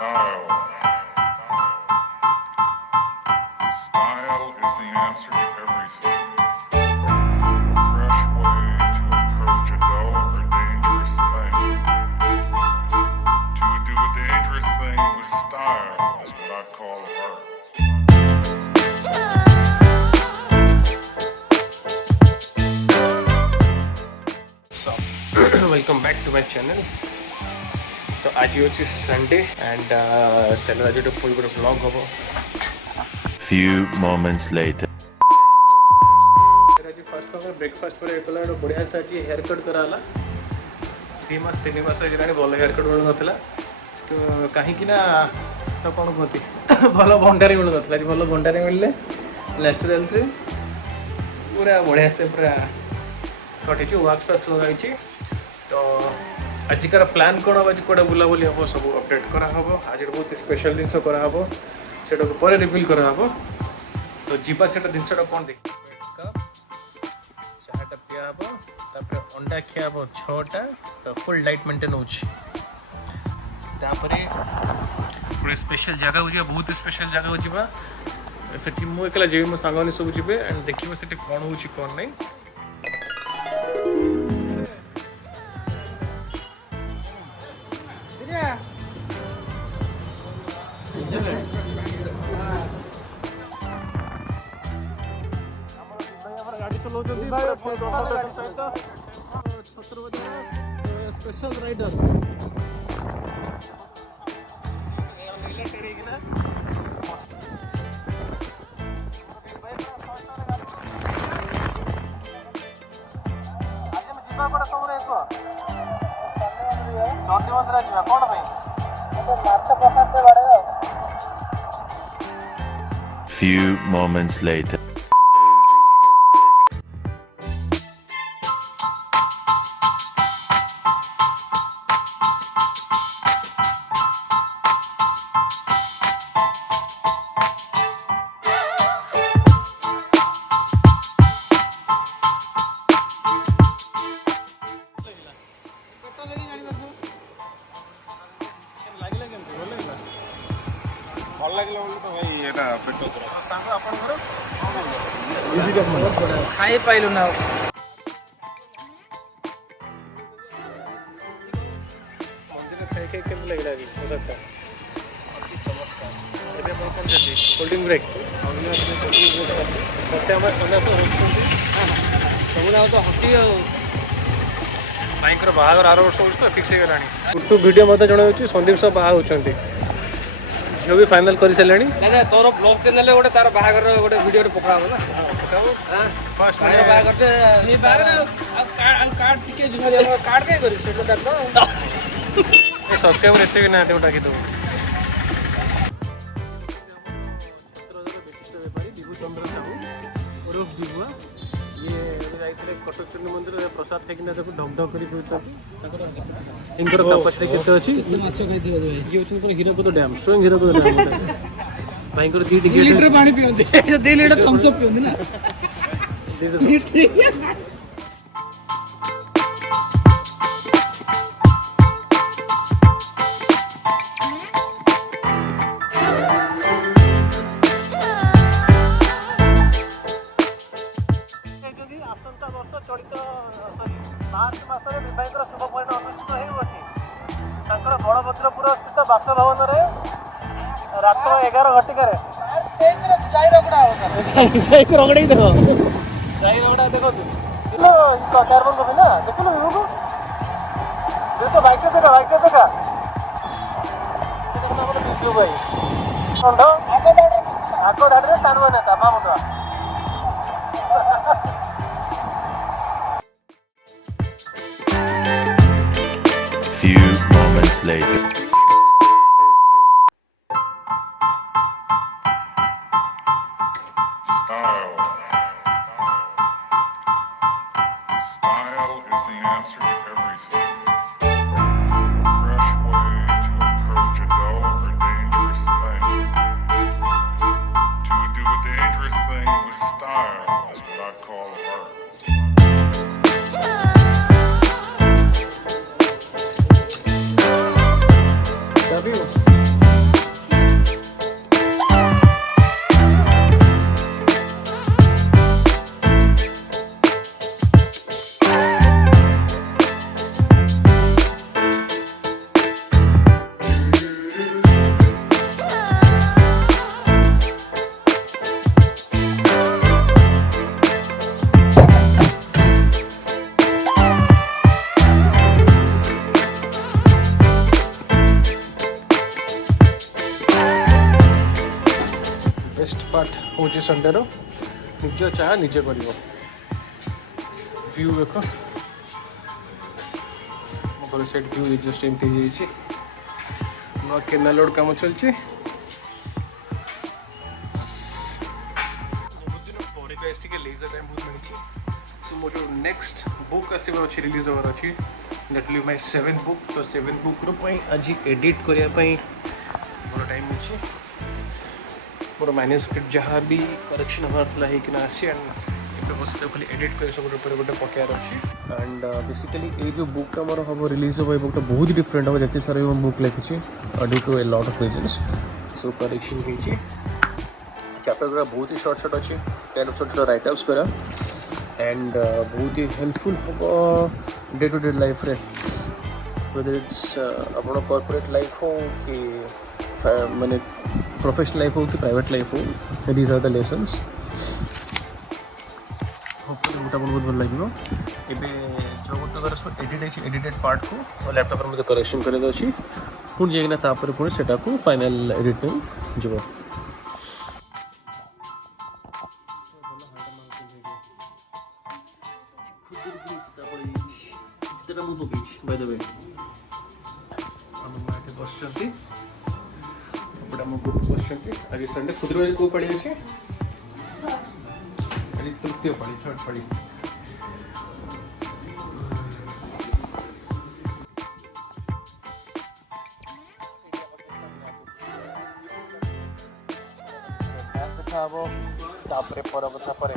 Style. Style is the answer to everything. A fresh way to approach a dull or dangerous thing. To do a dangerous thing with style is what I call art. So, welcome back to my channel. तो आज होची Sunday and cell आज गोटे full गोटे vlog हम Few moments later. आज first अगर breakfast पर एकला बढ़िया से आज हेयर कट कराला 3 मास 3 मास हेलानी भल हेयर कट मिल नथिला तो कहीं ना तो कौन कहती भल भंडारी मिल नथिला आज भल भंडारी मिलले नेचुरल से पूरा बढ़िया से पूरा कटिची वाक्स पैक्स लगाई तो आजिकार प्लान कौन हम आज कौटे बुलाबुली हम सब अपडेट कराहब आज बहुत स्पेशल जिनस कराहब से पर रिविल कराहब तो जीवा से जिनसा कौन देख चाटा पिया हम तापर अंडा खिया हम 6टा तो फुल डाइट मेंटेन होपरे स्पेशल जगह हो बहुत स्पेशल जगह हो सेठी मु एकला जेबी मो सांगने सब जी एंड देखिए सेठी कौन हो कौन नहीं गाड़ी चलाउछन्ती सहित special rider Few moments later. ଭଲ ଲାଗିଲା ବୋଲି ତ ଭାଇ ଏଟା ପେଟ ସାଙ୍ଗ ଆପଣଙ୍କର ଖାଇ ପାଇଲୁ ନା मंदिर खाई खाई केमती लगे अभी पोशाकटा ଏବେ ଆପଣ କ'ଣ ଚାଲିଛି ହୋଲ୍ଡିଂ ବ୍ରେକ୍ ପଛେ ଆମର ସନ୍ଧ୍ୟା ହସୁଛନ୍ତି ସବୁଯାକ ତ ହସି ଆଉ ଭାଇଙ୍କର ବାହାଘର ଆର ବର୍ଷ ହେଉଛି ତ ଫିକ୍ସ ହେଇଗଲାଣି ୟୁଟ୍ୟୁବ୍ ଭିଡ଼ିଓ ମଧ୍ୟ ଜଣାଉଛି ସନ୍ଦୀପ ସହ ବାହା ହେଉଛନ୍ତି ଝିଅ ବି ଫାଇନାଲ୍ କରିସାରିଲାଣି ନାଇଁ ତୋର ବ୍ଲଗ୍ ଚ୍ୟାନେଲରେ ଗୋଟେ ତାର ବାହାଘର ଗୋଟେ ଭିଡ଼ିଓରେ ପକା ହବ ନା ଫାର୍ଷ୍ଟ ଭାଇର ବାହାଘରଟେ କାର୍ଡ ଟିକେ କାର୍ଡ କାଇଁ କରିବି ସେଇଟା ଡାକ ଏ ସବସ୍କ୍ରାଇବର ଏତେ ବି ନାହାନ୍ତି ମୁଁ ଡାକିଦେବୁ ବିଶିଷ୍ଟ ବେପାରୀ ବିଭୁ ଚନ୍ଦ୍ର ସାହୁ ଓରଫ ବିଭୁଆ ଇଏ ଯାଇଥିଲେ କଟକଚଣ୍ଡୀ ମନ୍ଦିରରେ ପ୍ରସାଦ ଖାଇକିନା ତାକୁ ଢକ୍ ଢକ୍ କରି ପିଉଛନ୍ତି ତାଙ୍କର କାପାସିଟି କେତେ ଅଛି ମାଛ ଖାଇଥିବ ଇଏ ହେଉଛନ୍ତି ହୀରାକୁଦ ଡ୍ୟାମ୍ ସ୍ୱୟଂ ହୀରାକୁଦ ଡ୍ୟାମ୍ ଭାଇଙ୍କର 2 2 ଲିଟର ପାଣି ପିଅନ୍ତି 2 ଲିଟର ଥମ୍ସ ଅପ୍ ପିଅନ୍ତି ନା ଆସନ୍ତା ବର୍ଷ ଚଳିତ ମାର୍ଚ୍ଚ ମାସରେ ବିବାହିତର ଶୁଭ ପରିଣୟ ଅନୁଷ୍ଠିତ ହେଉଅଛି ତାଙ୍କର ବଳଭଦ୍ରପୁର ସ୍ଥିତ ବାସଭବନରେ ରାତ୍ର 11 ଘଟିକାରେ ଯାଇ ରଗଡ଼ା ହବ ଯାଇକି ରଗଡ଼େଇ ଦେଖ ଯାଇ ରଗଡ଼ା ଦେଖନ୍ତୁ କ୍ୟାରବନ କପି ନା ଦେଖିଲୁ ବିଭୁକୁ ତ ବାଇକ୍ ଦେଖା ଆମର ବିଜୁ ଭାଇ ଷଣ୍ଢ ଆଗ ଧାଡ଼ିରେ ଟାଣୁଆ ନେତା ମା ମୁଣ୍ଡୁଆ Few moments later. Style. Style is the answer to everything. A fresh way to approach a dull or dangerous thing. To do a dangerous thing with style is what I call art. Love you. ହେଉଛି ସଣ୍ଡେର ନିଜ ଚାହା ନିଜେ କରିବ। View ଦେଖ ମୋ ଘର side view just ଏମିତି ହେଇଯାଇଛି। ନୂଆ କେନାଲ ରୋଡ଼ କାମ ଚାଲିଛି। ବହୁତ ଦିନ ପରେ ଟିକେ ଲେଜର ଟାଇମ୍ ବହୁତ ମିଳିଛି। ସୋ ମୋର ଯେଉଁ ନେକ୍ସଟ ବୁକ୍ ଆସିବାର ଅଛି ରିଲିଜ୍ ହେବାର ଅଛି that will my 7th book. ତ 7th ବୁକ୍ର ପାଇଁ ଆଜି ଏଡ଼ିଟ୍ କରିବା ପାଇଁ ମୋର ଟାଇମ୍ ଅଛି। ମୋର ମାଇନ୍ୟୁସ୍କ୍ରିପ୍ଟ ଯାହା ବି କରେକ୍ସନ୍ ହେବାର ଥିଲା ହେଇକିନା ଆସିଛି ଆଣ୍ଡ ଏବେ ବସିତେ ଖାଲି ଏଡ଼ିଟ୍ କରି ସବୁ ଉପରେ ଗୋଟେ ପକାଇବାର ଅଛି। ଆଣ୍ଡ ବେସିକାଲି ଏଇ ଯେଉଁ ବୁକ୍ଟା ମୋର ହେବ ରିଲିଜ୍ ହେବ ଏଇ ବୁକ୍ଟା ବହୁତ ଡିଫରେଣ୍ଟ ହେବ ଯେତେ ସାରା ମୁଁ ବୁକ୍ ଲେଖିଛି due to a lot of reasons. ସବୁ କରେକ୍ସନ୍ ହେଇଛି। चैप्टर गुरा बहुत ही शॉर्ट शॉर्ट अच्छे कैन छोट छोट राइट अप्स करा एंड बहुत ही हेल्पफुल हम डे टू डे लाइफ रे वेदर इट्स अपन कॉर्पोरेट लाइफ हो कि माने प्रोफेशनल लाइफ हो कि प्राइवेट लाइफ हो these are the lessons hopefully मोटा बहुत भल लगे। एबे जो गोटे सब एडिटेड पार्ट को लैपटॉप में करेक्शन करे अच्छी पुणी जाइना तापर पुणी सेटा को फाइनल एडिटिंग जो by the way ଆମେ ବସିଛନ୍ତି ଏପଟେ ଆମ ଗ୍ରୁପ ବସିଛନ୍ତି। ଆଜି ସଣ୍ଡେ ଖୁଦୁରୁ ଆଜି କେଉଁ ପାଳି ଅଛି? ଆଜି ତୃତୀୟ ପାଳି ଛଟ ପାଳି। ଦେଖା ହବ ତାପରେ ପର କଥା ପରେ